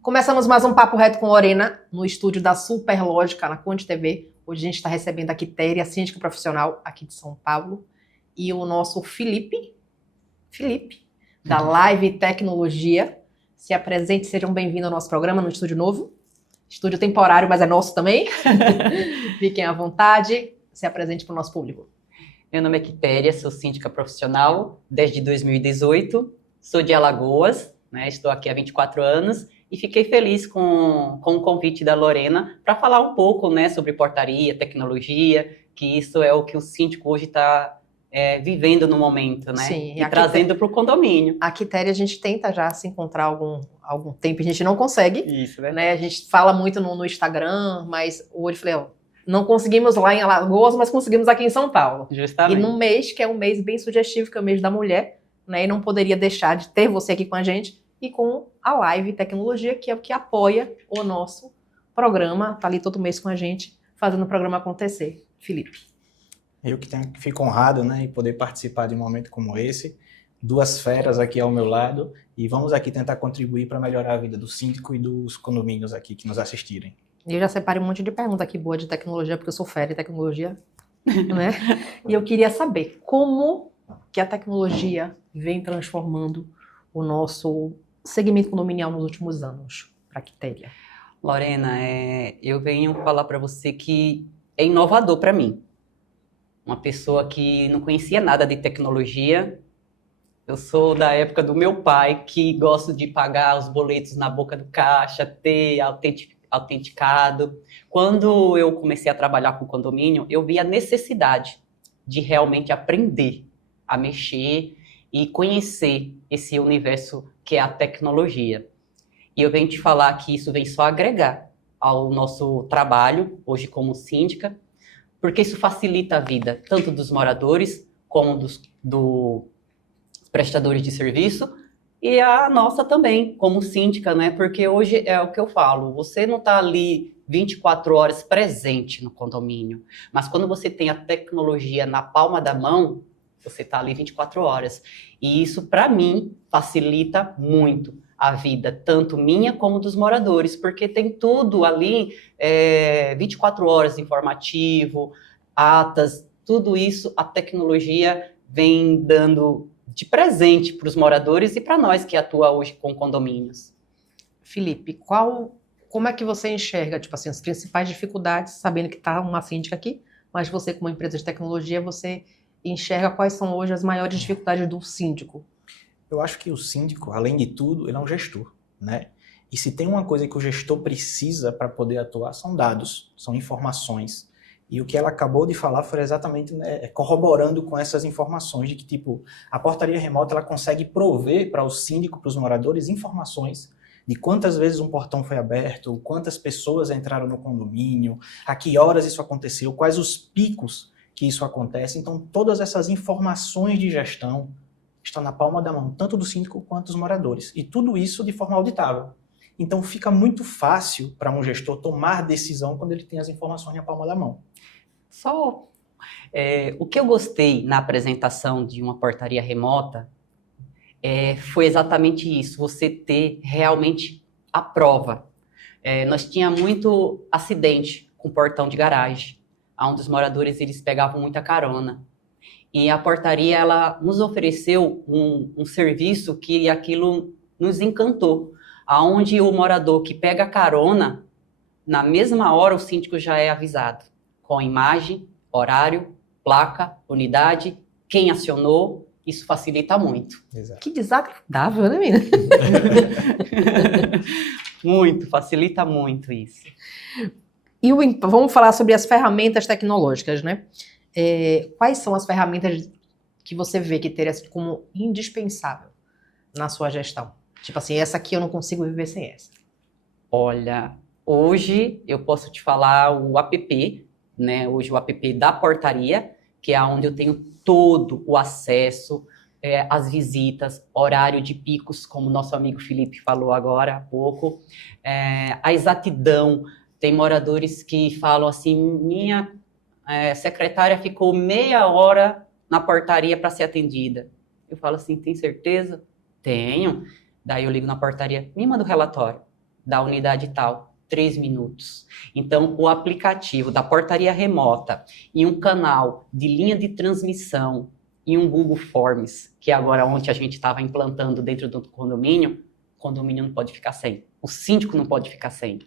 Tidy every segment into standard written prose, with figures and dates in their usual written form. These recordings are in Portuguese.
Começamos mais um Papo Reto com Lorena, no estúdio da Superlógica, na Conde TV. Hoje a gente está recebendo a Quitéria, síndica profissional aqui de São Paulo, e o nosso Felipe, da Live Tecnologia. Se apresente, sejam bem-vindos ao nosso programa no estúdio novo. Estúdio temporário, mas é nosso também. Fiquem à vontade, se apresente para o nosso público. Meu nome é Quitéria, sou síndica profissional desde 2018, sou de Alagoas, né, estou aqui há 24 anos e fiquei feliz com o convite da Lorena para falar um pouco, né, sobre portaria, tecnologia, que isso é o que o síndico hoje está vivendo no momento, né? Sim, e trazendo para o condomínio. A Quitéria a gente tenta já se encontrar algum tempo, a gente não consegue. Isso, né? A gente fala muito no Instagram, mas hoje eu falei, ó, não conseguimos lá em Alagoas, mas conseguimos aqui em São Paulo. Justamente. E num mês, que é um mês bem sugestivo, que é o mês da mulher, né? E não poderia deixar de ter você aqui com a gente e com a Live Tecnologia, que é o que apoia o nosso programa, tá ali todo mês com a gente, fazendo o programa acontecer. Felipe. Eu que fico honrado, né, em poder participar de um momento como esse, duas feras aqui ao meu lado, e vamos aqui tentar contribuir para melhorar a vida do síndico e dos condomínios aqui que nos assistirem. Eu já separei um monte de perguntas aqui boa de tecnologia, porque eu sou fera em tecnologia, né? E eu queria saber como que a tecnologia vem transformando o nosso segmento condominial nos últimos anos, para a Quitéria. Lorena, eu venho falar para você que é inovador para mim. Uma pessoa que não conhecia nada de tecnologia. Eu sou da época do meu pai, que gosto de pagar os boletos na boca do caixa, ter autenticado. Quando eu comecei a trabalhar com condomínio, eu vi a necessidade de realmente aprender a mexer e conhecer esse universo que é a tecnologia. E eu venho te falar que isso vem só agregar ao nosso trabalho, hoje como síndica, porque isso facilita a vida, tanto dos moradores, como dos prestadores de serviço, e a nossa também, como síndica, né? Porque hoje é o que eu falo, você não está ali 24 horas presente no condomínio, mas quando você tem a tecnologia na palma da mão, você está ali 24 horas. E isso, para mim, facilita muito a vida, tanto minha como dos moradores, porque tem tudo ali, 24 horas informativo, atas, tudo isso a tecnologia vem dando de presente para os moradores e para nós que atua hoje com condomínios. Felipe, como é que você enxerga, tipo assim, as principais dificuldades, sabendo que está uma síndica aqui, mas você como empresa de tecnologia, você enxerga quais são hoje as maiores dificuldades do síndico? Eu acho que o síndico, além de tudo, ele é um gestor, né? E se tem uma coisa que o gestor precisa para poder atuar, são dados, são informações. E o que ela acabou de falar foi exatamente, né, corroborando com essas informações de que, tipo, a portaria remota ela consegue prover para o síndico, para os moradores, informações de quantas vezes um portão foi aberto, quantas pessoas entraram no condomínio, a que horas isso aconteceu, quais os picos que isso acontece. Então, todas essas informações de gestão estão na palma da mão, tanto do síndico quanto dos moradores. E tudo isso de forma auditável. Então, fica muito fácil para um gestor tomar decisão quando ele tem as informações na palma da mão. O que eu gostei na apresentação de uma portaria remota foi exatamente isso, você ter realmente a prova. Nós tínhamos muito acidente com portão de garagem, onde os moradores eles pegavam muita carona. E a portaria ela nos ofereceu um serviço que aquilo nos encantou, aonde o morador que pega carona, na mesma hora o síndico já é avisado, com imagem, horário, placa, unidade, quem acionou, isso facilita muito. Exato. Que desagradável, né, menina? Muito, facilita muito isso. E vamos falar sobre as ferramentas tecnológicas, né? Quais são as ferramentas que você vê que teria como indispensável na sua gestão? Tipo assim, essa aqui eu não consigo viver sem essa. Olha, hoje eu posso te falar o app, né? Hoje o app da portaria, que é onde eu tenho todo o acesso, as visitas, horário de picos, como nosso amigo Felipe falou agora há pouco, a exatidão. Tem moradores que falam assim, minha secretária ficou meia hora na portaria para ser atendida. Eu falo assim, tem certeza? Tenho. Daí eu ligo na portaria, me manda o relatório da unidade tal, 3 minutos. Então, o aplicativo da portaria remota e um canal de linha de transmissão e um Google Forms, que é agora onde a gente estava implantando dentro do condomínio, o condomínio não pode ficar sem. O síndico não pode ficar sem.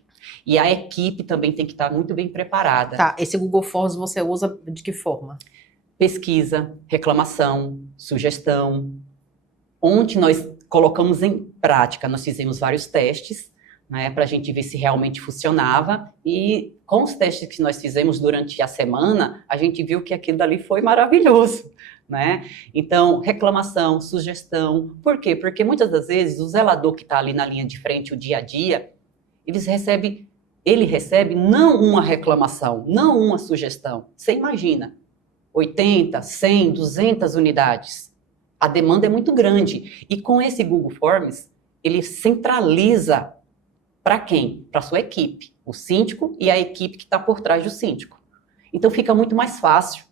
E a equipe também tem que estar muito bem preparada. Tá, esse Google Forms você usa de que forma? Pesquisa, reclamação, sugestão. Onde nós colocamos em prática, nós fizemos vários testes, né, para a gente ver se realmente funcionava, e com os testes que nós fizemos durante a semana, a gente viu que aquilo dali foi maravilhoso, né? Então, reclamação, sugestão. Por quê? Porque muitas das vezes o zelador que está ali na linha de frente, o dia a dia, ele recebe não uma reclamação, não uma sugestão. Você imagina, 80, 100, 200 unidades. A demanda é muito grande. E com esse Google Forms, ele centraliza para quem? Para a sua equipe, o síndico e a equipe que está por trás do síndico. Então fica muito mais fácil,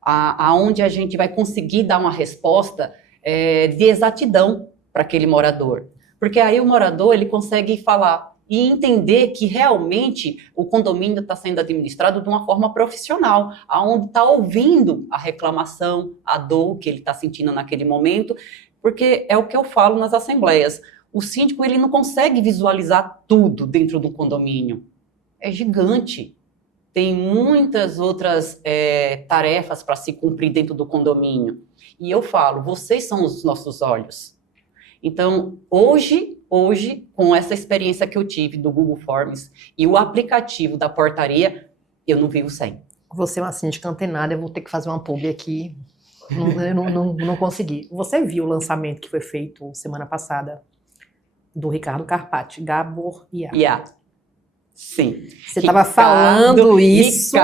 aonde a gente vai conseguir dar uma resposta de exatidão para aquele morador. Porque aí o morador ele consegue falar e entender que realmente o condomínio está sendo administrado de uma forma profissional, aonde está ouvindo a reclamação, a dor que ele está sentindo naquele momento, porque é o que eu falo nas assembleias. O síndico ele não consegue visualizar tudo dentro do condomínio. É gigante. Tem muitas outras tarefas para se cumprir dentro do condomínio. E eu falo, vocês são os nossos olhos. Então, hoje, com essa experiência que eu tive do Google Forms e o aplicativo da portaria, eu não vivo sem. Você é uma síndica antenada, eu vou ter que fazer uma publi aqui. Não consegui. Você viu o lançamento que foi feito semana passada do Ricardo Carpati, Gabor IA? IA. Sim. Você estava falando isso.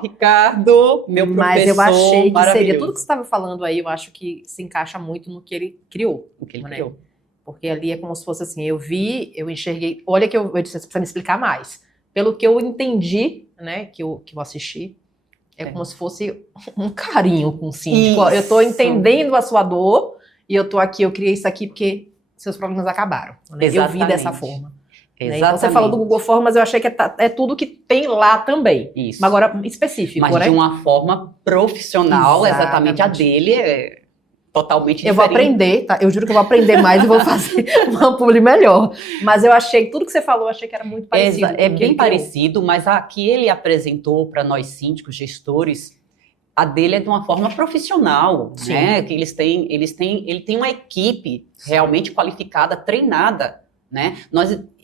Ricardo, meu professor. Mas eu achei que seria tudo que você estava falando aí, eu acho que se encaixa muito no que ele criou. O que ele criou. Porque ali é como se fosse assim, eu enxerguei, olha que eu disse, você precisa me explicar mais. Pelo que eu entendi, né, que eu assisti, como se fosse um carinho com o síndico. Eu estou entendendo a sua dor e eu criei isso aqui porque seus problemas acabaram. Né? Eu vi dessa forma. Né? Então você falou do Google Forms, mas eu achei que é tudo que tem lá também. Isso. Mas agora específico, mas né? de uma forma profissional, exatamente a dele é totalmente diferente. Eu vou aprender, tá? Eu juro que eu vou aprender mais e vou fazer uma publi melhor. Mas eu achei, tudo que você falou, eu achei que era muito parecido. É bem parecido, mas a que ele apresentou para nós síndicos, gestores, a dele é de uma forma profissional, Sim. Né? Que ele tem uma equipe realmente qualificada, treinada, né?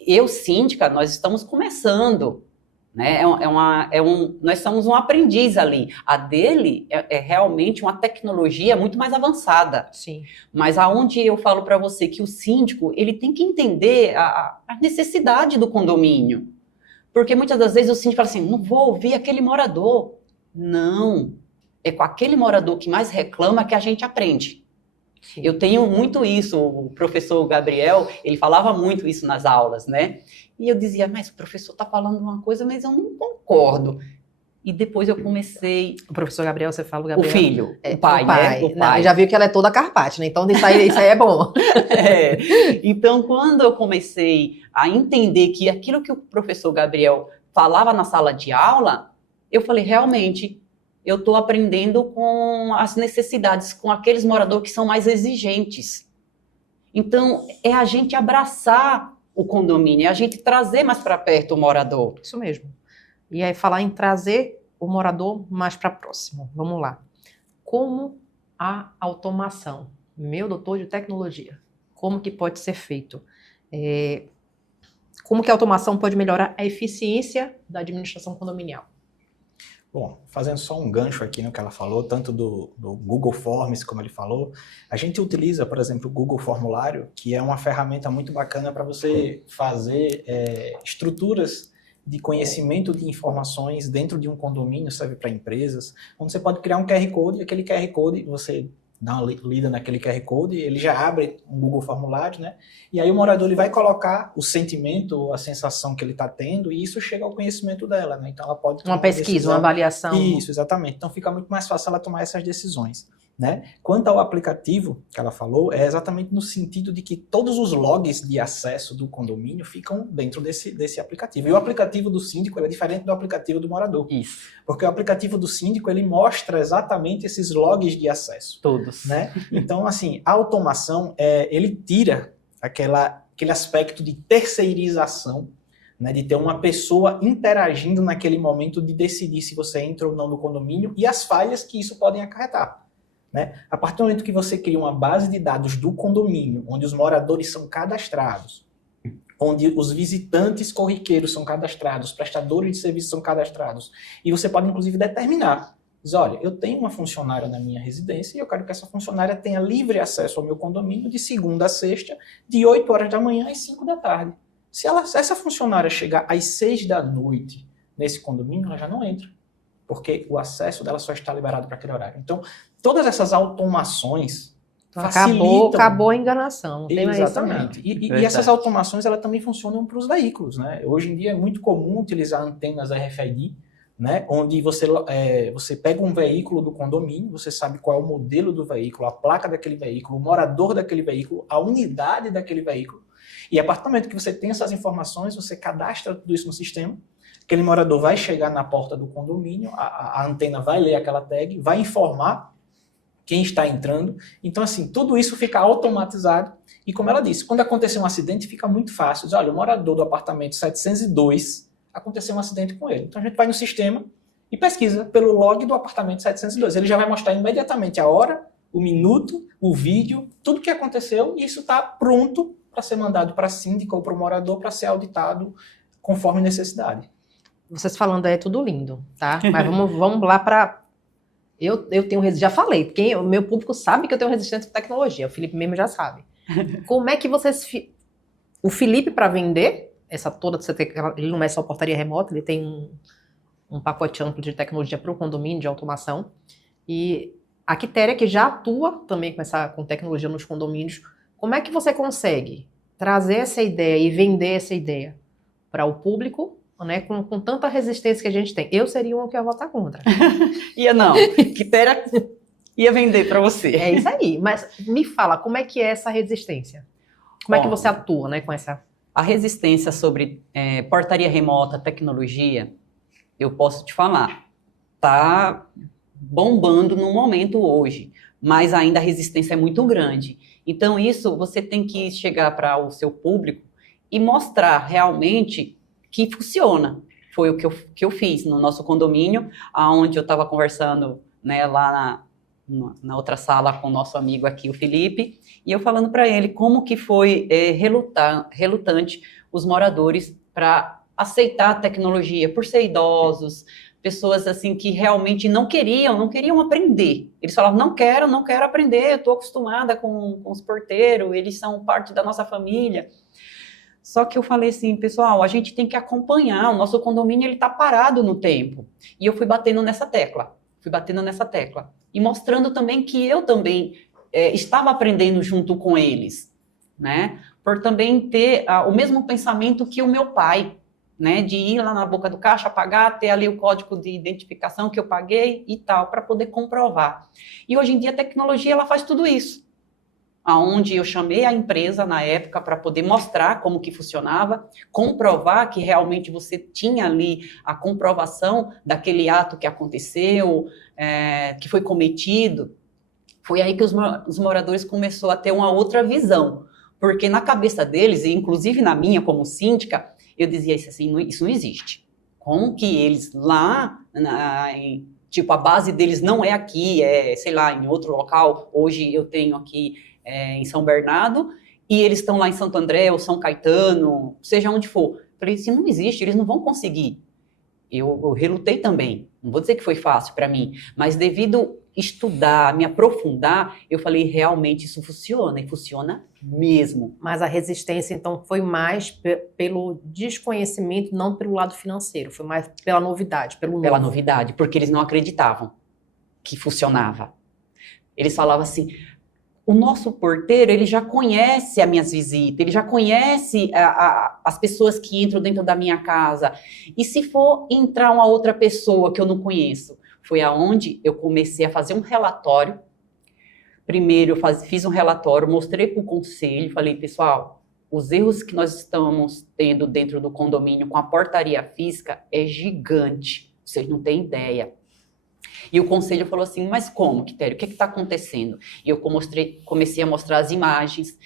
Eu, síndica, nós estamos começando, né? Nós somos um aprendiz ali. A dele é realmente uma tecnologia muito mais avançada. Sim. Mas aonde eu falo para você que o síndico, ele tem que entender a necessidade do condomínio. Porque muitas das vezes o síndico fala assim, não vou ouvir aquele morador. Não. É com aquele morador que mais reclama que a gente aprende. Sim. Eu tenho muito isso, o professor Gabriel, ele falava muito isso nas aulas, né? E eu dizia, mas o professor está falando uma coisa, mas eu não concordo. E depois eu comecei... O professor Gabriel, você fala o Gabriel? O filho, o pai, né? O pai. Não, já viu que ela é toda Carpati, né? Então isso aí é bom. Então, quando eu comecei a entender que aquilo que o professor Gabriel falava na sala de aula, eu falei, realmente... eu estou aprendendo com as necessidades, com aqueles moradores que são mais exigentes. Então, é a gente abraçar o condomínio, é a gente trazer mais para perto o morador. Isso mesmo. E aí, falar em trazer o morador mais para próximo. Vamos lá. Como a automação, meu doutor de tecnologia, como que pode ser feito? Como que a automação pode melhorar a eficiência da administração condominial? Bom, fazendo só um gancho aqui no que ela falou, tanto do Google Forms, como ele falou, a gente utiliza, por exemplo, o Google Formulário, que é uma ferramenta muito bacana para você fazer estruturas de conhecimento de informações dentro de um condomínio, serve para empresas, onde você pode criar um QR Code, e aquele QR Code você dá uma lida naquele QR Code, ele já abre um Google Formulário, né? E aí o morador ele vai colocar o sentimento, a sensação que ele está tendo, e isso chega ao conhecimento dela, né? Então ela pode tomar Uma pesquisa, uma avaliação. Isso, exatamente. Então fica muito mais fácil ela tomar essas decisões, né? Quanto ao aplicativo que ela falou, é exatamente no sentido de que todos os logs de acesso do condomínio ficam dentro desse aplicativo. E o aplicativo do síndico é diferente do aplicativo do morador. Isso. Porque o aplicativo do síndico, ele mostra exatamente esses logs de acesso. Todos. Né? Então, assim, a automação, ele tira aquele aspecto de terceirização, né, de ter uma pessoa interagindo naquele momento de decidir se você entra ou não no condomínio e as falhas que isso podem acarretar. Né? A partir do momento que você cria uma base de dados do condomínio, onde os moradores são cadastrados, onde os visitantes corriqueiros são cadastrados, os prestadores de serviços são cadastrados, e você pode, inclusive, determinar, diz, olha, eu tenho uma funcionária na minha residência e eu quero que essa funcionária tenha livre acesso ao meu condomínio de segunda a sexta, de 8 horas da manhã às 5 da tarde. Se essa funcionária chegar às 6 da noite nesse condomínio, ela já não entra, porque o acesso dela só está liberado para aquele horário. Então, todas essas automações facilitam... Acabou a enganação. Não tem mais Exatamente. E essas automações elas também funcionam para os veículos, né? Hoje em dia é muito comum utilizar antenas RFID, né? Onde você pega um veículo do condomínio, você sabe qual é o modelo do veículo, a placa daquele veículo, o morador daquele veículo, a unidade daquele veículo. E a partir do momento que você tem essas informações, você cadastra tudo isso no sistema, aquele morador vai chegar na porta do condomínio, a antena vai ler aquela tag, vai informar quem está entrando. Então, assim, tudo isso fica automatizado. E como ela disse, quando acontecer um acidente, fica muito fácil. Diz, olha, o morador do apartamento 702, aconteceu um acidente com ele. Então, a gente vai no sistema e pesquisa pelo log do apartamento 702. Ele já vai mostrar imediatamente a hora, o minuto, o vídeo, tudo que aconteceu, e isso está pronto para ser mandado para a síndica ou para o morador para ser auditado conforme necessidade. Vocês falando aí é tudo lindo, tá? Mas vamos lá para... Eu tenho... Já falei, o meu público sabe que eu tenho resistência à tecnologia. O Felipe mesmo já sabe. Como é que vocês... O Felipe, para vender ele não é só portaria remota, ele tem um pacote amplo de tecnologia para o condomínio, de automação. E a Quitéria, que já atua também com tecnologia nos condomínios, como é que você consegue trazer essa ideia e vender essa ideia para o público, né, com tanta resistência que a gente tem? Eu seria uma que ia votar contra. Ia não. Quitéria ia vender para você. É isso aí. Mas me fala, como é que é essa resistência? Como é que você atua, né, com essa... A resistência sobre portaria remota, tecnologia, eu posso te falar, tá bombando no momento hoje, mas ainda a resistência é muito grande. Então, isso você tem que chegar para o seu público e mostrar realmente que funciona. Foi o que eu fiz no nosso condomínio, onde eu estava conversando, né, lá na outra sala com o nosso amigo aqui, o Felipe, e eu falando para ele como que foi relutante os moradores para aceitar a tecnologia, por ser idosos, pessoas assim que realmente não queriam aprender. Eles falavam, não quero aprender, eu estou acostumada com os porteiros, eles são parte da nossa família. Só que eu falei assim, pessoal, a gente tem que acompanhar, o nosso condomínio está parado no tempo. E eu fui batendo nessa tecla. E mostrando também que eu também estava aprendendo junto com eles, né? Por também ter o mesmo pensamento que o meu pai, né? De ir lá na boca do caixa, pagar, ter ali o código de identificação que eu paguei e tal, para poder comprovar. E hoje em dia a tecnologia, ela faz tudo isso. Aonde eu chamei a empresa na época para poder mostrar como que funcionava, comprovar que realmente você tinha ali a comprovação daquele ato que aconteceu, que foi cometido. Foi aí que os moradores começaram a ter uma outra visão, porque na cabeça deles, e inclusive na minha como síndica, eu dizia isso assim, isso não existe. Como que eles lá, tipo, a base deles não é aqui, sei lá, em outro local, hoje eu tenho aqui em São Bernardo, e eles estão lá em Santo André ou São Caetano, seja onde for. Eu falei, isso não existe, eles não vão conseguir. Eu relutei também, não vou dizer que foi fácil para mim, mas devido estudar, me aprofundar, eu falei, realmente isso funciona, e funciona mesmo. Mas a resistência, então, foi mais pelo desconhecimento, não pelo lado financeiro, foi mais pela novidade, Pela novidade, porque eles não acreditavam que funcionava. Eles falavam assim, o nosso porteiro, ele já conhece as minhas visitas, ele já conhece as pessoas que entram dentro da minha casa. E se for entrar uma outra pessoa que eu não conheço? Foi aonde eu comecei a fazer um relatório. Primeiro, eu fiz um relatório, mostrei para o conselho, falei, pessoal, os erros que nós estamos tendo dentro do condomínio com a portaria física é gigante, vocês não têm ideia. E o conselho falou assim, mas como, Quitério, o que está acontecendo? E eu comecei a mostrar as imagens,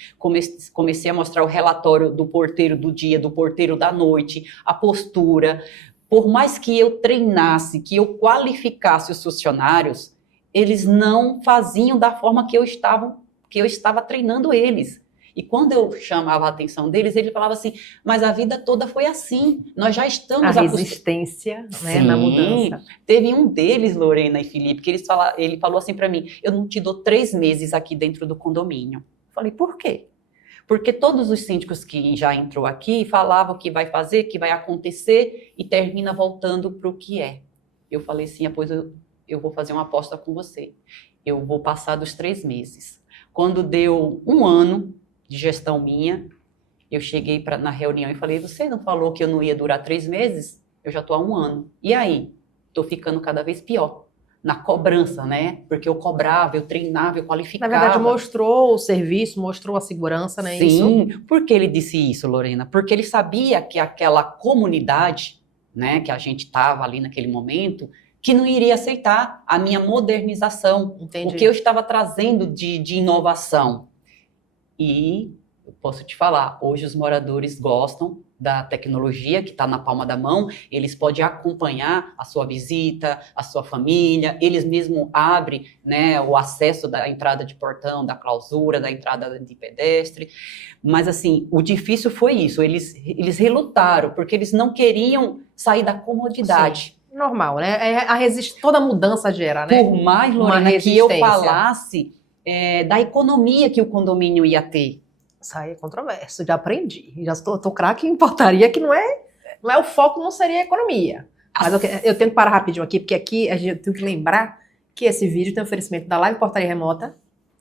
comecei a mostrar o relatório do porteiro do dia, do porteiro da noite, a postura. Por mais que eu treinasse, que eu qualificasse os funcionários, eles não faziam da forma que eu estava treinando eles. E quando eu chamava a atenção deles, ele falava assim, mas a vida toda foi assim, nós já estamos... A resistência, né, na mudança. Teve um deles, Lorena e Felipe, que ele falou assim para mim, eu não te dou 3 meses aqui dentro do condomínio. Eu falei, por quê? Porque todos os síndicos que já entrou aqui falavam que vai fazer, que vai acontecer e termina voltando para o que é. Eu falei assim, pois eu vou fazer uma aposta com você. Eu vou passar dos 3 meses. Quando deu 1 ano de gestão minha, eu cheguei na reunião e falei, você não falou que eu não ia durar 3 meses? Eu já estou há 1 ano. E aí? Estou ficando cada vez pior. Na cobrança, né? Porque eu cobrava, eu treinava, eu qualificava. Na verdade, mostrou o serviço, mostrou a segurança, né? Sim. Isso? Por que ele disse isso, Lorena? Porque ele sabia que aquela comunidade, né, que a gente estava ali naquele momento, que não iria aceitar a minha modernização. Entendi. O que eu estava trazendo de inovação. E eu posso te falar, hoje os moradores gostam da tecnologia que está na palma da mão, eles podem acompanhar a sua visita, a sua família, eles mesmos abrem, né, o acesso da entrada de portão, da clausura, da entrada de pedestre, mas assim, o difícil foi isso, eles relutaram, porque eles não queriam sair da comodidade. Sim. Normal, né? Toda mudança gera, né? Por mais, Lorena, que eu falasse da economia que o condomínio ia ter. Isso aí é controverso, já aprendi. Já tô craque em portaria, que não é o foco, não seria a economia. Mas eu tenho que parar rapidinho aqui, porque aqui a gente tem que lembrar que esse vídeo tem oferecimento da Live Portaria Remota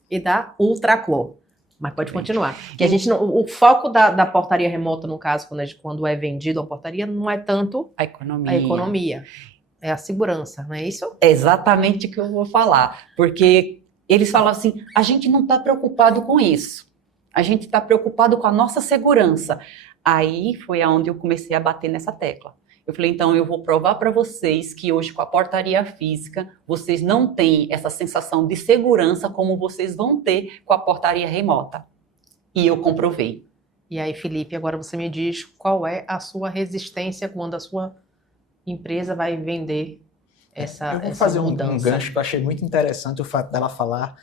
e da Ultraclor. Mas pode continuar. Que a gente não, o foco da portaria remota, no caso, quando é vendido a portaria, não é tanto a economia. É a segurança, não é isso? É exatamente o que eu vou falar. Porque eles falam assim, a gente não está preocupado com isso. A gente está preocupado com a nossa segurança. Aí foi aonde eu comecei a bater nessa tecla. Eu falei, então eu vou provar para vocês que hoje com a portaria física, vocês não têm essa sensação de segurança como vocês vão ter com a portaria remota. E eu comprovei. E aí, Felipe, agora você me diz qual é a sua resistência quando a sua empresa vai vender essa mudança. Eu vou fazer um gancho que eu achei muito interessante, o fato dela falar,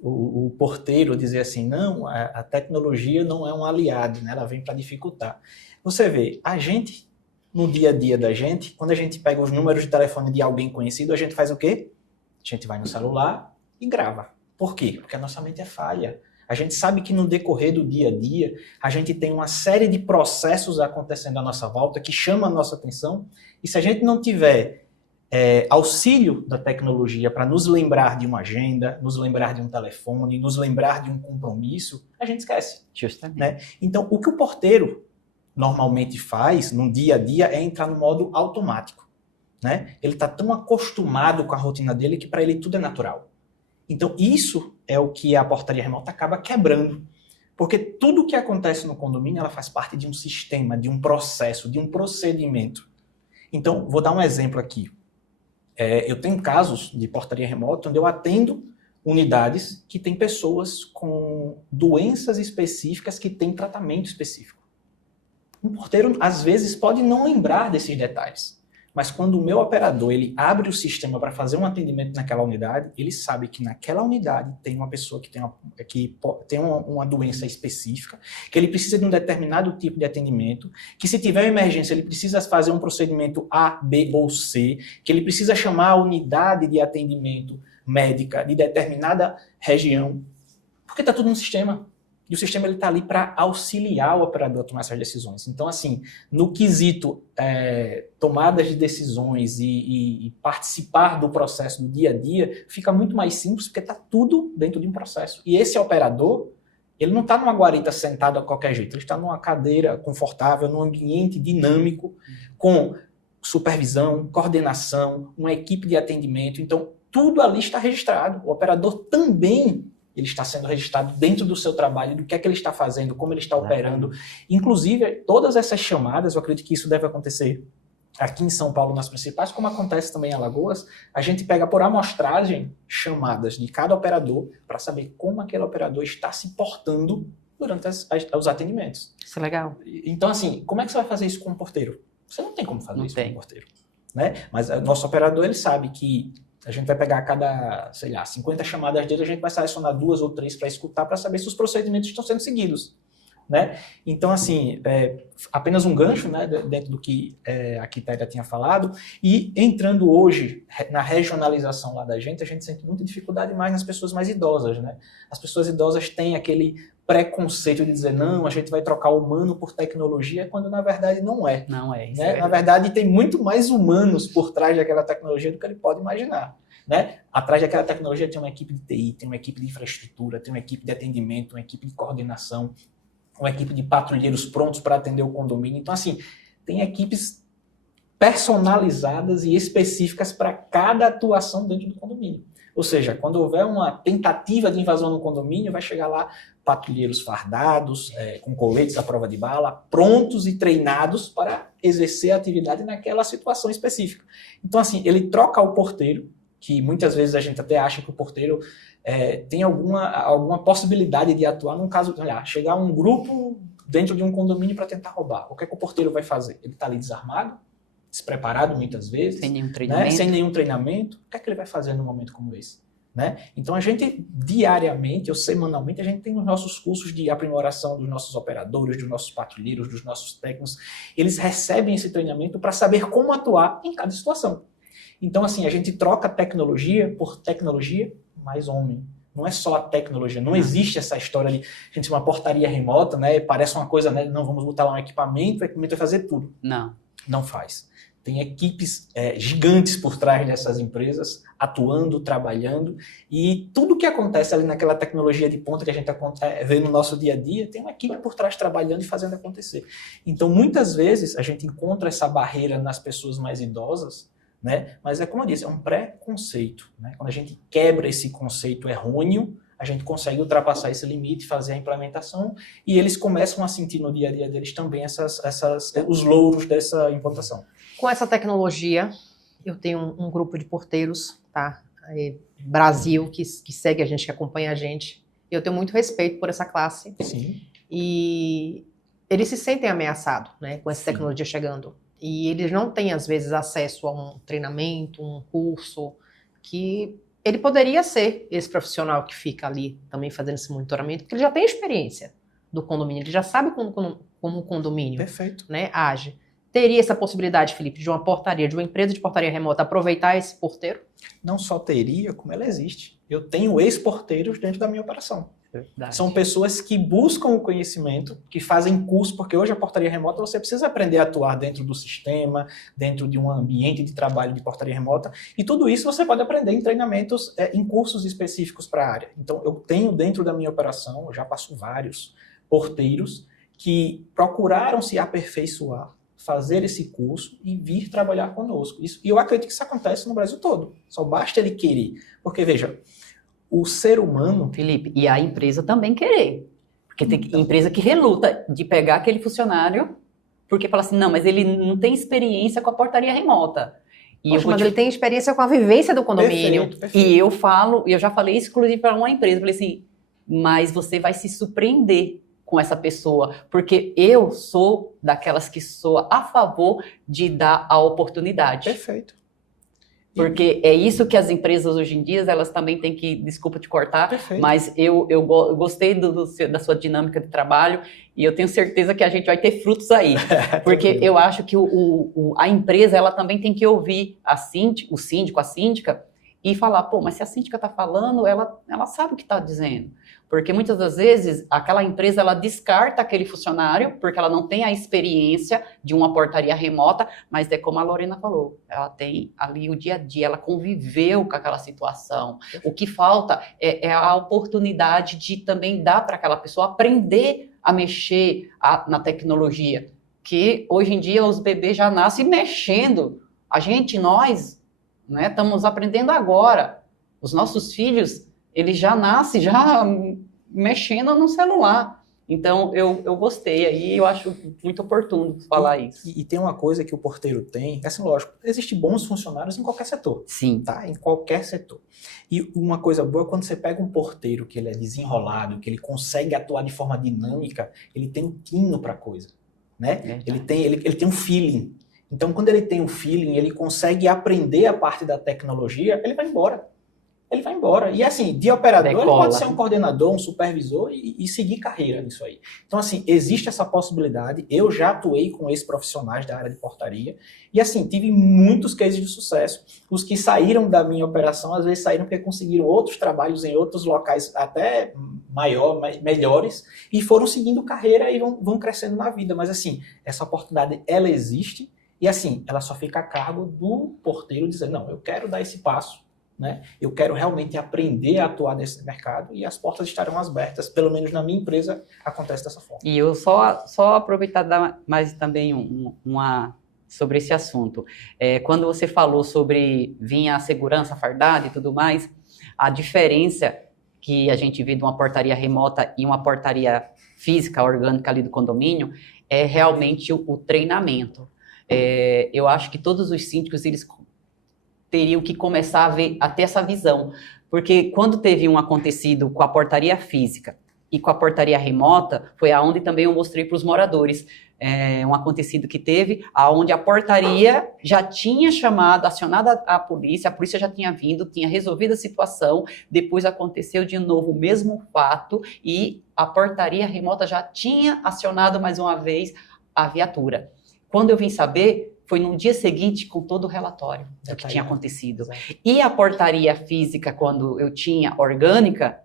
o porteiro dizer assim, não, a tecnologia não é um aliado, né? Ela vem para dificultar. Você vê, a gente, no dia a dia da gente, quando a gente pega os números de telefone de alguém conhecido, a gente faz o quê? A gente vai no celular e grava. Por quê? Porque a nossa mente é falha. A gente sabe que no decorrer do dia a dia, a gente tem uma série de processos acontecendo à nossa volta que chamam a nossa atenção, e se a gente não tiver auxílio da tecnologia para nos lembrar de uma agenda, nos lembrar de um telefone, nos lembrar de um compromisso, a gente esquece. Justamente. Né? Então, o que o porteiro normalmente faz no dia a dia é entrar no modo automático. Né? Ele está tão acostumado com a rotina dele que para ele tudo é natural. Então, isso é o que a portaria remota acaba quebrando. Porque tudo o que acontece no condomínio, ela faz parte de um sistema, de um processo, de um procedimento. Então, vou dar um exemplo aqui. Eu tenho casos de portaria remota onde eu atendo unidades que têm pessoas com doenças específicas que têm tratamento específico. Um porteiro, às vezes, pode não lembrar desses detalhes. Mas quando o meu operador ele abre o sistema para fazer um atendimento naquela unidade, ele sabe que naquela unidade tem uma pessoa que tem uma doença específica, que ele precisa de um determinado tipo de atendimento, que se tiver uma emergência ele precisa fazer um procedimento A, B ou C, que ele precisa chamar a unidade de atendimento médica de determinada região, porque está tudo no sistema. E o sistema está ali para auxiliar o operador a tomar essas decisões. Então, assim, no quesito tomadas de decisões e participar do processo do dia a dia, fica muito mais simples, porque está tudo dentro de um processo. E esse operador, ele não está numa guarita sentado a qualquer jeito, ele está numa cadeira confortável, num ambiente dinâmico, com supervisão, coordenação, uma equipe de atendimento. Então, tudo ali está registrado. O operador também ele está sendo registrado dentro do seu trabalho, do que é que ele está fazendo, como ele está operando. Inclusive, todas essas chamadas, eu acredito que isso deve acontecer aqui em São Paulo, nas principais, como acontece também em Alagoas, a gente pega por amostragem chamadas de cada operador para saber como aquele operador está se portando durante os atendimentos. Isso é legal. Então, assim, como é que você vai fazer isso com um porteiro? Você não tem como fazer isso com um porteiro. Né? Mas o nosso operador, ele sabe que a gente vai pegar cada, 50 chamadas dele, a gente vai selecionar 2 ou 3 para escutar, para saber se os procedimentos estão sendo seguidos. Né? Então, assim, apenas um gancho, né, dentro do que a Quitéria tinha falado, e entrando hoje na regionalização lá da gente, a gente sente muita dificuldade mais nas pessoas mais idosas. Né? As pessoas idosas têm aquele preconceito de dizer, não, a gente vai trocar o humano por tecnologia, quando na verdade não é. Não é isso. Né? Na verdade, tem muito mais humanos por trás daquela tecnologia do que ele pode imaginar. Né? Atrás daquela tecnologia tem uma equipe de TI, tem uma equipe de infraestrutura, tem uma equipe de atendimento, uma equipe de coordenação, uma equipe de patrulheiros prontos para atender o condomínio. Então, assim, tem equipes personalizadas e específicas para cada atuação dentro do condomínio. Ou seja, quando houver uma tentativa de invasão no condomínio, vai chegar lá patrulheiros fardados, com coletes à prova de bala, prontos e treinados para exercer a atividade naquela situação específica. Então, assim, ele troca o porteiro, que muitas vezes a gente até acha que o porteiro tem alguma possibilidade de atuar num caso, chegar um grupo dentro de um condomínio para tentar roubar. O que é que o porteiro vai fazer? Ele está ali desarmado, despreparado muitas vezes. Sem nenhum treinamento. Né? Sem nenhum treinamento. O que é que ele vai fazer num momento como esse? Né? Então a gente, diariamente ou semanalmente, a gente tem os nossos cursos de aprimoração dos nossos operadores, dos nossos patrulheiros, dos nossos técnicos. Eles recebem esse treinamento para saber como atuar em cada situação. Então, assim, a gente troca tecnologia por tecnologia mais homem. Não é só a tecnologia, não existe essa história de a gente uma portaria remota, né? Parece uma coisa, né? Não, vamos botar lá um equipamento, o equipamento vai fazer tudo. Não faz. Tem equipes gigantes por trás dessas empresas, atuando, trabalhando, e tudo que acontece ali naquela tecnologia de ponta que a gente vê no nosso dia a dia, tem uma equipe por trás trabalhando e fazendo acontecer. Então, muitas vezes, a gente encontra essa barreira nas pessoas mais idosas, né? Mas como eu disse, é um preconceito. Né? Quando a gente quebra esse conceito errôneo, a gente consegue ultrapassar esse limite, fazer a implementação, e eles começam a sentir no dia a dia deles também os louros dessa implantação. Com essa tecnologia, eu tenho um grupo de porteiros, tá? Brasil, que segue a gente, que acompanha a gente. Eu tenho muito respeito por essa classe. Sim. E eles se sentem ameaçados, né, com essa tecnologia chegando. E eles não têm, às vezes, acesso a um treinamento, um curso, que ele poderia ser esse profissional que fica ali também fazendo esse monitoramento, porque ele já tem experiência do condomínio, ele já sabe como o condomínio, né, age. Teria essa possibilidade, Felipe, de uma portaria, de uma empresa de portaria remota aproveitar esse porteiro? Não só teria, como ela existe. Eu tenho ex-porteiros dentro da minha operação. Verdade. São pessoas que buscam o conhecimento, que fazem curso, porque hoje a portaria remota você precisa aprender a atuar dentro do sistema, dentro de um ambiente de trabalho de portaria remota, e tudo isso você pode aprender em treinamentos, em cursos específicos para a área. Então eu tenho dentro da minha operação, eu já passo vários porteiros que procuraram se aperfeiçoar, fazer esse curso e vir trabalhar conosco. E eu acredito que isso acontece no Brasil todo, só basta ele querer, porque veja, o ser humano... Felipe, e a empresa também querer. Porque tem empresa que reluta de pegar aquele funcionário, porque fala assim, não, mas ele não tem experiência com a portaria remota. E mas ele tem experiência com a vivência do condomínio. Perfeito. E eu já falei isso, inclusive, para uma empresa. Eu falei assim, mas você vai se surpreender com essa pessoa, porque eu sou daquelas que sou a favor de dar a oportunidade. Perfeito. Porque é isso que as empresas hoje em dia, elas também têm que, desculpa te cortar, Perfeito. Mas eu gostei da sua dinâmica de trabalho e eu tenho certeza que a gente vai ter frutos aí. Porque eu acho que a empresa, ela também tem que ouvir o síndico, a síndica, e falar, pô, mas se a síndica está falando, ela sabe o que está dizendo. Porque muitas das vezes aquela empresa ela descarta aquele funcionário porque ela não tem a experiência de uma portaria remota, mas é como a Lorena falou, ela tem ali o dia a dia, ela conviveu com aquela situação. O que falta é a oportunidade de também dar para aquela pessoa aprender a mexer na tecnologia, que hoje em dia os bebês já nascem mexendo. Nós, né, estamos aprendendo agora. Os nossos filhos, eles já nascem já mexendo no celular. Então, eu gostei aí, eu acho muito oportuno falar isso. E tem uma coisa que o porteiro tem, assim, lógico, existem bons funcionários em qualquer setor. Sim. Tá? Em qualquer setor. E uma coisa boa é quando você pega um porteiro que ele é desenrolado, que ele consegue atuar de forma dinâmica, ele tem um tino para a coisa, né? Ele tem um feeling. Então, quando ele tem um feeling, ele consegue aprender a parte da tecnologia, ele vai embora. Ele vai embora. E assim, de operador, ele pode ser um coordenador, um supervisor e seguir carreira nisso aí. Então, assim, existe essa possibilidade. Eu já atuei com esses profissionais da área de portaria. E assim, tive muitos cases de sucesso. Os que saíram da minha operação, às vezes saíram porque conseguiram outros trabalhos em outros locais até melhores, e foram seguindo carreira e vão crescendo na vida. Mas assim, essa oportunidade, ela existe. E assim, ela só fica a cargo do porteiro dizer, não, eu quero dar esse passo. Né? Eu quero realmente aprender a atuar nesse mercado e as portas estarão abertas, pelo menos na minha empresa acontece dessa forma. E eu só aproveitar dar mais também sobre esse assunto. Quando você falou sobre vir a segurança fardada e tudo mais, a diferença que a gente vê de uma portaria remota e uma portaria física, orgânica ali do condomínio, é realmente o treinamento. Eu acho que todos os síndicos, eles teriam que começar a ter essa visão. Porque quando teve um acontecido com a portaria física e com a portaria remota, foi aonde também eu mostrei para os moradores um acontecido que teve, aonde a portaria já tinha acionado a polícia já tinha vindo, tinha resolvido a situação, depois aconteceu de novo o mesmo fato e a portaria remota já tinha acionado mais uma vez a viatura. Quando eu vim saber, foi no dia seguinte com todo o relatório do que tinha acontecido. Exato. E a portaria física, quando eu tinha orgânica,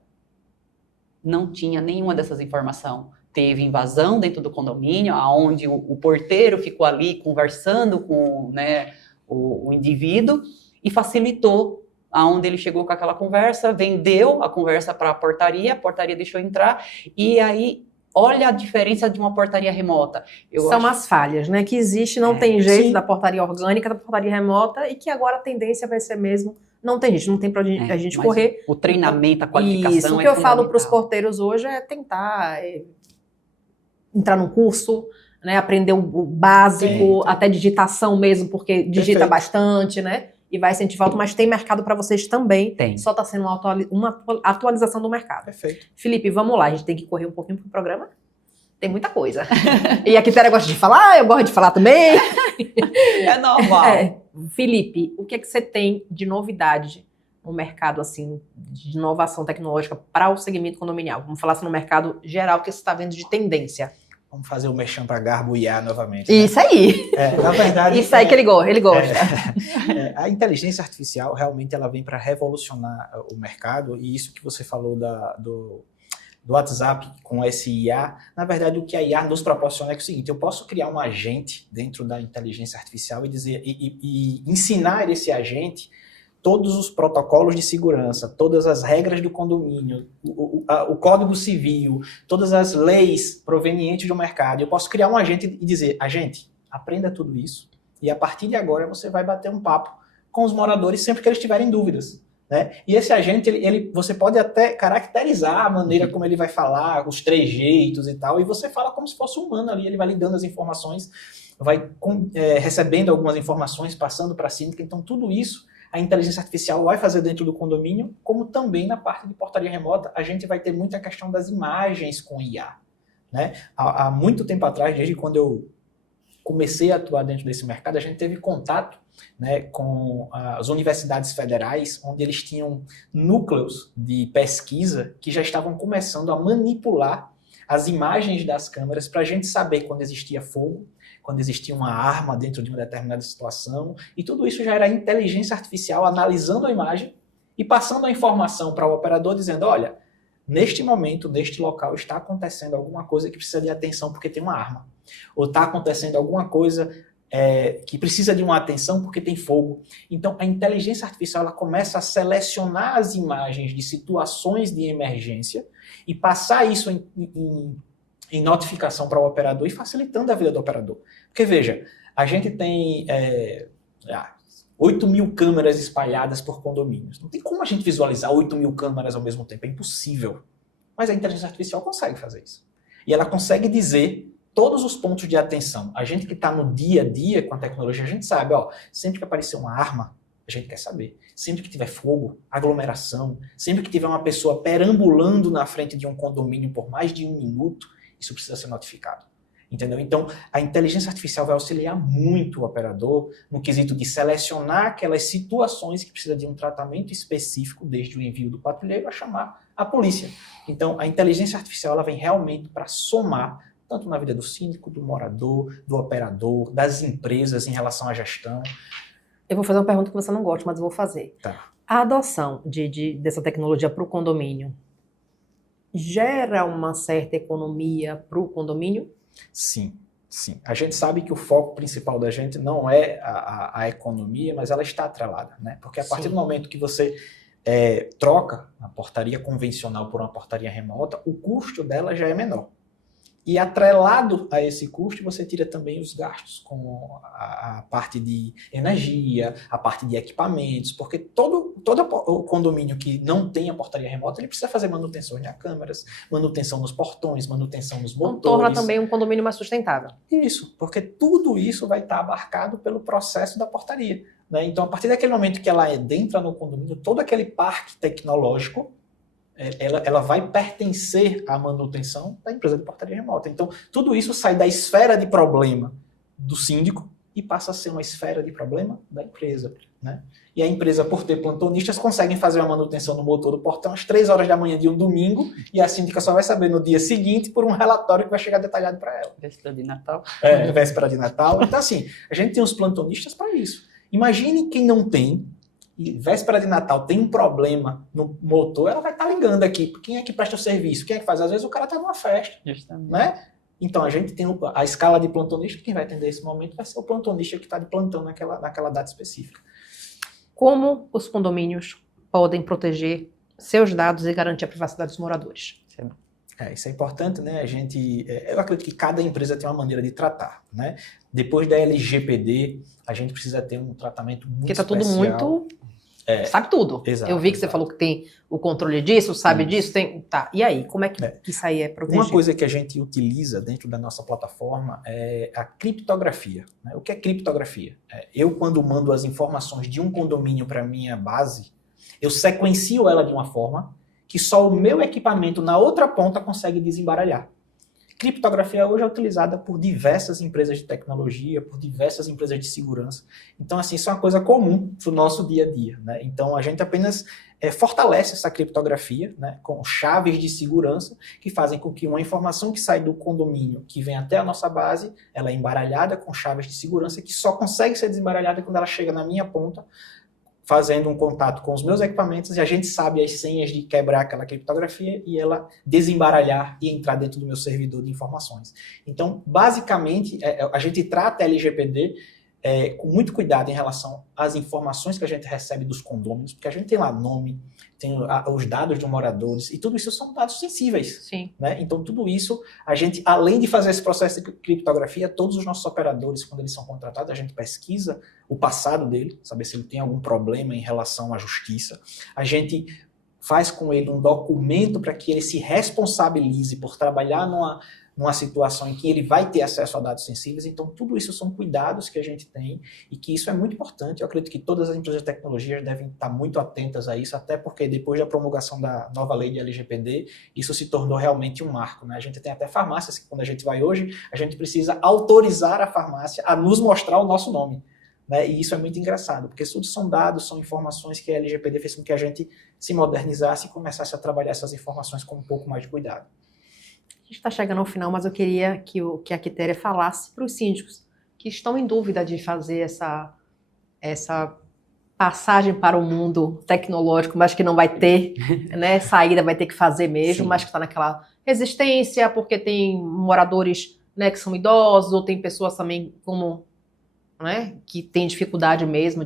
não tinha nenhuma dessas informações. Teve invasão dentro do condomínio, onde o porteiro ficou ali conversando com, né, o indivíduo e facilitou aonde ele chegou com aquela conversa, vendeu a conversa para a portaria deixou entrar e aí... Olha a diferença de uma portaria remota. São as falhas, né? Que existe, não tem jeito da portaria orgânica, da portaria remota, e que agora a tendência vai ser mesmo, não tem jeito, não tem pra a gente correr. O treinamento, a qualificação isso, o que eu falo para os porteiros hoje é tentar entrar num curso, né? Aprender o básico, até digitação mesmo, porque digita bastante, né? E vai sentir falta, mas tem mercado para vocês também. Tem. Só está sendo uma atualização do mercado. Perfeito. Felipe, vamos lá, a gente tem que correr um pouquinho pro programa. Tem muita coisa. E a Quitéria gosta de falar, eu gosto de falar também. É normal. Felipe, o que é que você tem de novidade no mercado, assim, de inovação tecnológica para o segmento condominial? Vamos falar assim no mercado geral, o que você está vendo de tendência. Vamos fazer o merchan para Garbo IA novamente. Né? Isso aí. Na verdade... Isso aí que ele gosta. A inteligência artificial, realmente, ela vem para revolucionar o mercado. E isso que você falou do WhatsApp com esse IA, na verdade, o que a IA nos proporciona é o seguinte, eu posso criar um agente dentro da inteligência artificial e ensinar esse agente todos os protocolos de segurança, todas as regras do condomínio, o Código Civil, todas as leis provenientes do mercado. Eu posso criar um agente e dizer, agente, aprenda tudo isso e a partir de agora você vai bater um papo com os moradores sempre que eles tiverem dúvidas. Né? E esse agente, você pode até caracterizar a maneira como ele vai falar, os trejeitos e tal, e você fala como se fosse um humano ali, ele vai lhe dando as informações, vai recebendo algumas informações, passando para a síndica, então tudo isso a inteligência artificial vai fazer dentro do condomínio, como também na parte de portaria remota, a gente vai ter muita questão das imagens com IA. Né? Há muito tempo atrás, desde quando eu comecei a atuar dentro desse mercado, a gente teve contato, né, com as universidades federais, onde eles tinham núcleos de pesquisa que já estavam começando a manipular as imagens das câmeras para a gente saber quando existia fogo, quando existia uma arma dentro de uma determinada situação, e tudo isso já era inteligência artificial analisando a imagem e passando a informação para o operador dizendo, olha, neste momento, neste local, está acontecendo alguma coisa que precisa de atenção porque tem uma arma. Ou está acontecendo alguma coisa que precisa de uma atenção porque tem fogo. Então, a inteligência artificial ela começa a selecionar as imagens de situações de emergência e passar isso em notificação para o operador e facilitando a vida do operador. Porque, veja, a gente tem 8 mil câmeras espalhadas por condomínios. Não tem como a gente visualizar 8 mil câmeras ao mesmo tempo, é impossível. Mas a inteligência artificial consegue fazer isso. E ela consegue dizer todos os pontos de atenção. A gente que está no dia a dia com a tecnologia, a gente sabe, sempre que aparecer uma arma, a gente quer saber. Sempre que tiver fogo, aglomeração, sempre que tiver uma pessoa perambulando na frente de um condomínio por mais de 1 minuto, isso precisa ser notificado. Entendeu? Então, a inteligência artificial vai auxiliar muito o operador no quesito de selecionar aquelas situações que precisam de um tratamento específico, desde o envio do patrulheiro a chamar a polícia. Então, a inteligência artificial ela vem realmente para somar tanto na vida do síndico, do morador, do operador, das empresas em relação à gestão. Eu vou fazer uma pergunta que você não gosta, mas eu vou fazer. Tá. A adoção dessa tecnologia para o condomínio gera uma certa economia para o condomínio? Sim, sim. A gente sabe que o foco principal da gente não é a economia, mas ela está atrelada, né? Porque a partir do momento que você troca a portaria convencional por uma portaria remota, o custo dela já é menor. E atrelado a esse custo, você tira também os gastos com a parte de energia, a parte de equipamentos, porque todo o condomínio que não tem a portaria remota, ele precisa fazer manutenção de câmeras, manutenção nos portões, manutenção nos motores. Então, torna também um condomínio mais sustentável. Isso, porque tudo isso vai estar abarcado pelo processo da portaria, né? Então, a partir daquele momento que ela entra no condomínio, todo aquele parque tecnológico, ela vai pertencer à manutenção da empresa de portaria remota. Então, tudo isso sai da esfera de problema do síndico e passa a ser uma esfera de problema da empresa, né? E a empresa, por ter plantonistas, conseguem fazer uma manutenção no motor do portão às 3 horas da manhã de um domingo e a síndica só vai saber no dia seguinte por um relatório que vai chegar detalhado para ela. Véspera de Natal. Véspera de Natal. Então, assim, a gente tem os plantonistas para isso. Imagine quem não tem, e véspera de Natal tem um problema no motor, ela vai estar ligando aqui. Quem é que presta o serviço? Quem é que faz? Às vezes o cara está numa festa, Justamente. né? Então a gente tem a escala de plantonista, quem vai atender esse momento vai ser o plantonista que está de plantão naquela data específica. Como os condomínios podem proteger seus dados e garantir a privacidade dos moradores? Isso é importante, né? Eu acredito que cada empresa tem uma maneira de tratar, né? Depois da LGPD, a gente precisa ter um tratamento muito especial. Porque está tudo muito... sabe tudo. Exato, eu vi que você falou que tem o controle disso, sabe disso, tem... Tá, e aí, como é que isso aí é protegido? Uma coisa que a gente utiliza dentro da nossa plataforma é a criptografia, né? O que é criptografia? Eu, quando mando as informações de um condomínio para a minha base, eu sequencio ela de uma forma que só o meu equipamento na outra ponta consegue desembaralhar. Criptografia hoje é utilizada por diversas empresas de tecnologia, por diversas empresas de segurança. Então, assim, isso é uma coisa comum para o nosso dia a dia, né? Então, a gente apenas fortalece essa criptografia, né, com chaves de segurança que fazem com que uma informação que sai do condomínio, que vem até a nossa base, ela é embaralhada com chaves de segurança que só consegue ser desembaralhada quando ela chega na minha ponta, fazendo um contato com os meus equipamentos, e a gente sabe as senhas de quebrar aquela criptografia e ela desembaralhar e entrar dentro do meu servidor de informações. Então, basicamente, a gente trata a LGPD com muito cuidado em relação às informações que a gente recebe dos condôminos, porque a gente tem lá nome, tem os dados de moradores, e tudo isso são dados sensíveis. Sim. Né? Então, tudo isso, a gente, além de fazer esse processo de criptografia, todos os nossos operadores, quando eles são contratados, a gente pesquisa o passado dele, saber se ele tem algum problema em relação à justiça. A gente faz com ele um documento para que ele se responsabilize por trabalhar numa situação em que ele vai ter acesso a dados sensíveis. Então, tudo isso são cuidados que a gente tem e que isso é muito importante. Eu acredito que todas as empresas de tecnologia devem estar muito atentas a isso, até porque depois da promulgação da nova lei de LGPD, isso se tornou realmente um marco, né? A gente tem até farmácias que, quando a gente vai hoje, a gente precisa autorizar a farmácia a nos mostrar o nosso nome. Né? E isso é muito engraçado, porque tudo são dados, são informações que a LGPD fez com que a gente se modernizasse e começasse a trabalhar essas informações com um pouco mais de cuidado. A gente está chegando ao final, mas eu queria que a Quitéria falasse para os síndicos que estão em dúvida de fazer essa passagem para o mundo tecnológico, mas que não vai ter, né, saída, vai ter que fazer mesmo, Sim. mas que está naquela resistência, porque tem moradores, né, que são idosos, ou tem pessoas também como, né, que tem dificuldade mesmo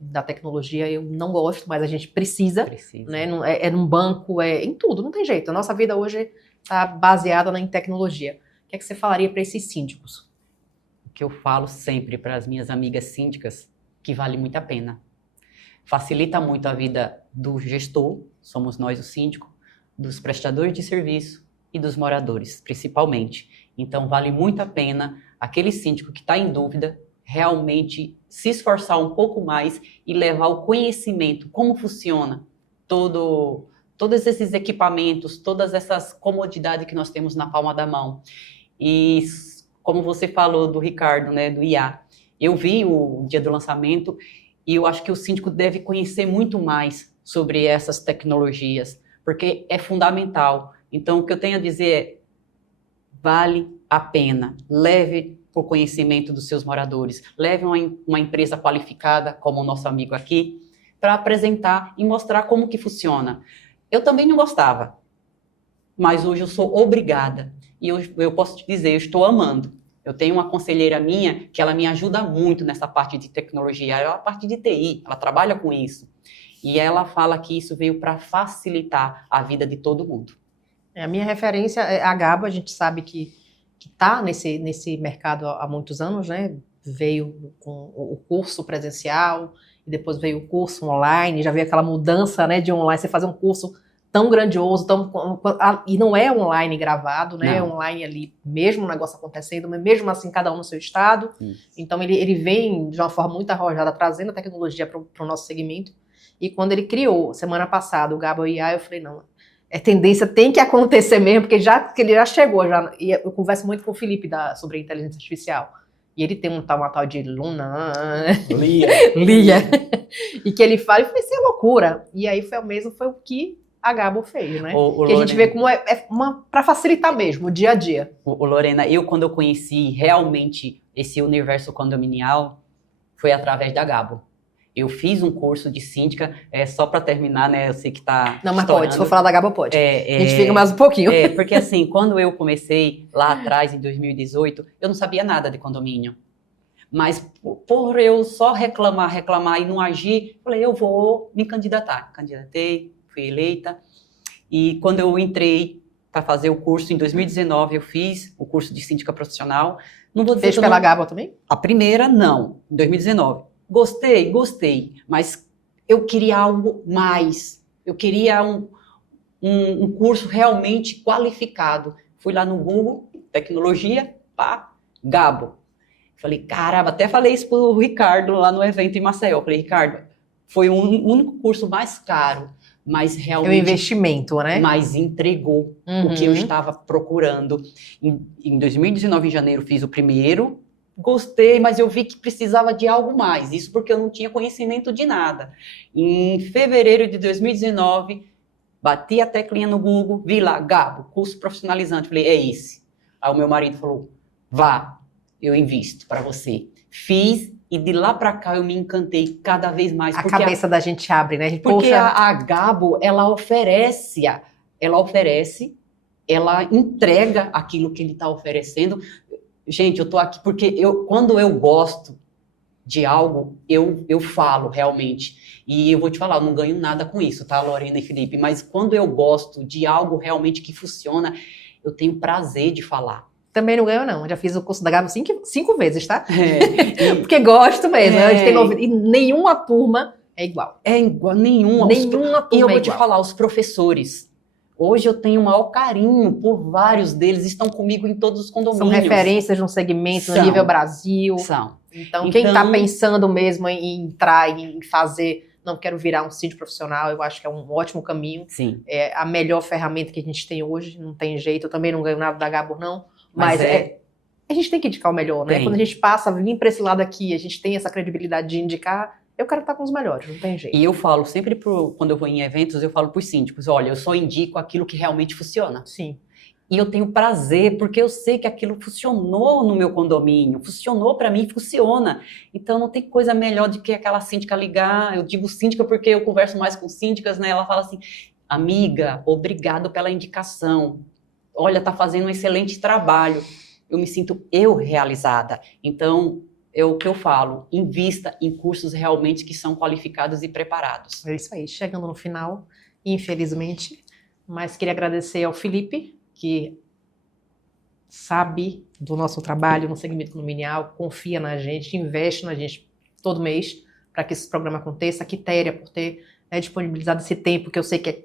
da tecnologia. Eu não gosto, mas a gente precisa, Precisa. né, é num banco, é em tudo, não tem jeito. A nossa vida hoje está baseada em tecnologia. O que é que você falaria para esses síndicos? O que eu falo sempre para as minhas amigas síndicas, que vale muito a pena. Facilita muito a vida do gestor, somos nós o síndico, dos prestadores de serviço e dos moradores, principalmente. Então, vale muito a pena aquele síndico que está em dúvida realmente se esforçar um pouco mais e levar o conhecimento, como funciona todos esses equipamentos, todas essas comodidades que nós temos na palma da mão. E como você falou do Ricardo, né, do IA, eu vi o dia do lançamento e eu acho que o síndico deve conhecer muito mais sobre essas tecnologias, porque é fundamental. Então, o que eu tenho a dizer é, vale a pena, leve o conhecimento dos seus moradores, leve uma empresa qualificada, como o nosso amigo aqui, para apresentar e mostrar como que funciona. Eu também não gostava, mas hoje eu sou obrigada. E eu posso te dizer, eu estou amando. Eu tenho uma conselheira minha que ela me ajuda muito nessa parte de tecnologia, é a parte de TI, ela trabalha com isso. E ela fala que isso veio para facilitar a vida de todo mundo. A minha referência é a Gabo, a gente sabe que está nesse mercado há muitos anos, né? Veio com o curso presencial, e depois veio o curso online, já veio aquela mudança, né, de online, você fazer um curso tão grandioso, e não é online gravado, né? É online ali, mesmo o negócio acontecendo, mas mesmo assim, cada um no seu estado. Então, ele vem de uma forma muito arrojada, trazendo a tecnologia para o nosso segmento. E quando ele criou, semana passada, o Gabo IA, eu falei, não, tendência tem que acontecer mesmo, porque ele já chegou, e eu converso muito com o Felipe sobre inteligência artificial. E ele tem uma tal de Luna, Lia, e que ele fala, eu falei, isso é loucura. E aí foi o que a Gabo fez, né? Que a gente vê como para facilitar mesmo o dia a dia. Lorena, quando eu conheci realmente esse universo condominial, foi através da Gabo. Eu fiz um curso de síndica, só para terminar, né? Eu sei que tá Não, mas estourando. pode, se for falar da Gabo, pode. A gente fica mais um pouquinho. Porque assim, quando eu comecei lá atrás, em 2018, eu não sabia nada de condomínio. Mas por eu só reclamar e não agir, falei, eu vou me candidatar. Candidatei, fui eleita. E quando eu entrei para fazer o curso, em 2019, eu fiz o curso de síndica profissional. Não vou dizer Fez pela Gabo também? A primeira, não, em 2019. Gostei, mas eu queria algo mais. Eu queria um curso realmente qualificado. Fui lá no Google, tecnologia, Gabo. Falei, caramba, até falei isso pro Ricardo lá no evento em Maceió. Falei, Ricardo, foi o único curso mais caro, mas realmente... É um investimento, né? Mas entregou o que eu estava procurando. Em 2019, em janeiro, fiz o primeiro. Gostei, mas eu vi que precisava de algo mais. Isso porque eu não tinha conhecimento de nada. Em fevereiro de 2019, bati a teclinha no Google, vi lá, Gabo, curso profissionalizante. Falei, é esse. Aí o meu marido falou, vá, eu invisto para você. Fiz e de lá para cá eu me encantei cada vez mais. A cabeça da gente abre, né? Porque a Gabo, ela oferece, ela entrega aquilo que ele está oferecendo. Gente, eu tô aqui porque quando eu gosto de algo, eu falo realmente. E eu vou te falar, eu não ganho nada com isso, tá, Lorena e Felipe? Mas quando eu gosto de algo realmente que funciona, eu tenho prazer de falar. Também não ganho, não. Já fiz o curso da Gabo 5 vezes, tá? Porque gosto mesmo. A gente tem novidade. E nenhuma turma é igual. É igual, nenhuma. Nenhuma turma E eu vou te falar, os professores. Hoje eu tenho o maior carinho por vários deles, estão comigo em todos os condomínios. São referências de um segmento no nível Brasil. São. Então, quem está pensando mesmo em entrar, em fazer, não quero virar um síndico profissional, eu acho que é um ótimo caminho. Sim. É a melhor ferramenta que a gente tem hoje, não tem jeito. Eu também não ganho nada da Gabo, não. Mas a gente tem que indicar o melhor, né? Quando a gente passa, vir para esse lado aqui, a gente tem essa credibilidade de indicar, eu quero estar com os melhores, não tem jeito. E eu falo sempre, quando eu vou em eventos, eu falo para os síndicos, olha, eu só indico aquilo que realmente funciona. Sim. E eu tenho prazer, porque eu sei que aquilo funcionou no meu condomínio, funcionou para mim, funciona. Então não tem coisa melhor do que aquela síndica ligar. Eu digo síndica porque eu converso mais com síndicas, né? Ela fala assim: amiga, obrigado pela indicação. Olha, tá fazendo um excelente trabalho. Eu me sinto realizada. Então, é o que eu falo, invista em cursos realmente que são qualificados e preparados. É isso aí, chegando no final, infelizmente, mas queria agradecer ao Felipe, que sabe do nosso trabalho no segmento condominial, confia na gente, investe na gente todo mês para que esse programa aconteça. A Quitéria, por ter disponibilizado esse tempo, que eu sei que é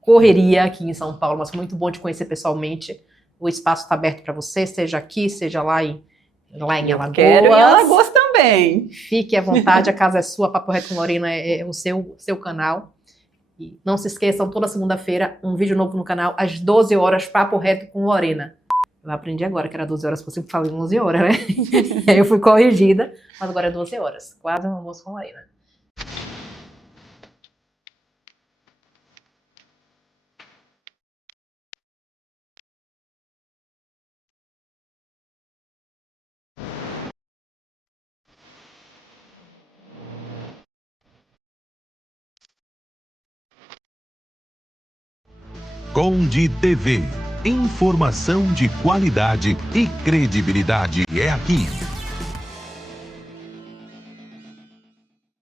correria aqui em São Paulo, mas foi muito bom te conhecer pessoalmente. O espaço está aberto para você, seja aqui, seja lá em Alagoas. Quero em Alagoas também. Fique à vontade, a casa é sua, Papo Reto com Lorena é o seu canal. E não se esqueçam, toda segunda-feira, um vídeo novo no canal, às 12 horas, Papo Reto com Lorena. Eu aprendi agora que era 12 horas, porque eu sempre falei 11 horas, né? Eu fui corrigida, mas agora é 12 horas. Quase um almoço com Lorena. Conde TV. Informação de qualidade e credibilidade é aqui.